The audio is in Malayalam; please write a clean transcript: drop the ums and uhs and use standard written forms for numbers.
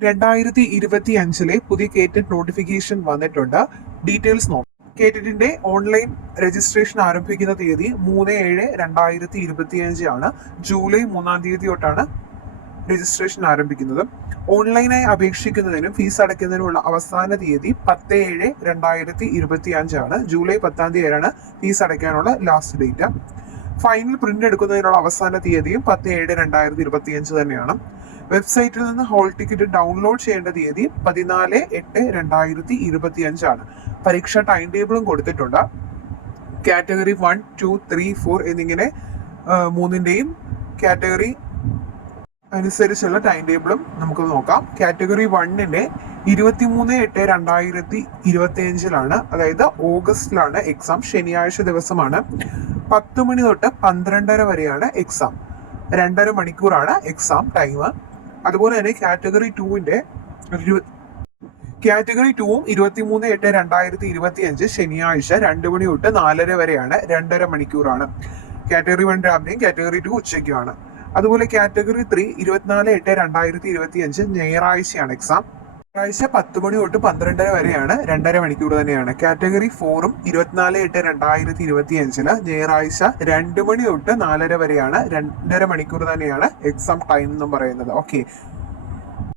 2025 പുതിയ കേറ്റഡ് നോട്ടിഫിക്കേഷൻ വന്നിട്ടുണ്ട്. ഡീറ്റെയിൽസ് നോക്കാം. കേറ്റഡിന്റെ ഓൺലൈൻ രജിസ്ട്രേഷൻ ആരംഭിക്കുന്ന തീയതി 3/7/2025 ആണ്. ജൂലൈ 3-ാം തീയതി തൊട്ടാണ് രജിസ്ട്രേഷൻ ആരംഭിക്കുന്നത്. ഓൺലൈനായി അപേക്ഷിക്കുന്നതിനും ഫീസ് അടയ്ക്കുന്നതിനുമുള്ള അവസാന തീയതി 10/7/2025 ആണ്. ജൂലൈ 10-ാം തീയതിയാണ് ഫീസ് അടയ്ക്കാനുള്ള ലാസ്റ്റ് ഡേറ്റ്. ഫൈനൽ പ്രിന്റ് എടുക്കുന്നതിനുള്ള അവസാന തീയതിയും 10/7/2025 തന്നെയാണ്. വെബ്സൈറ്റിൽ നിന്ന് ഹോൾ ടിക്കറ്റ് ഡൗൺലോഡ് ചെയ്യേണ്ട തീയതി 14/8/2025 ആണ്. പരീക്ഷ ടൈം ടേബിളും കൊടുത്തിട്ടുണ്ട്. കാറ്റഗറി 1, 2, 3, 4 എന്നിങ്ങനെ മൂന്നിന്റെയും കാറ്റഗറി അനുസരിച്ചുള്ള ടൈം ടേബിളും നമുക്ക് നോക്കാം. കാറ്റഗറി 1ന്റെ 23/8/2025 അതായത് ഓഗസ്റ്റിലാണ് എക്സാം. ശനിയാഴ്ച ദിവസമാണ്. 10 മണി തൊട്ട് 12:30 വരെയാണ് എക്സാം. 2.5 മണിക്കൂറാണ് എക്സാം ടൈം. അതുപോലെ തന്നെ കാറ്റഗറി 2ന്റെ കാറ്റഗറി 2ഉം 23/8/2025 ശനിയാഴ്ച 2 മണി തൊട്ട് 4:30 വരെയാണ്. 2.5 മണിക്കൂറാണ്. കാറ്റഗറി 1 രാവിലെയും കാറ്റഗറി 2 ഉച്ചയ്ക്കുമാണ്. അതുപോലെ കാറ്റഗറി 3 24/8/2025 ഞായറാഴ്ചയാണ് എക്സാം. ഞായറാഴ്ച 10 മണി തൊട്ട് 12:30 വരെയാണ്. 2.5 മണിക്കൂർ തന്നെയാണ്. കാറ്റഗറി 4ഉം 24/8/2025 ഞായറാഴ്ച 2 മണി തൊട്ട് 4:30 വരെയാണ്. 2.5 മണിക്കൂർ തന്നെയാണ് എക്സാം ടൈം എന്നും പറയുന്നത്. ഓക്കെ.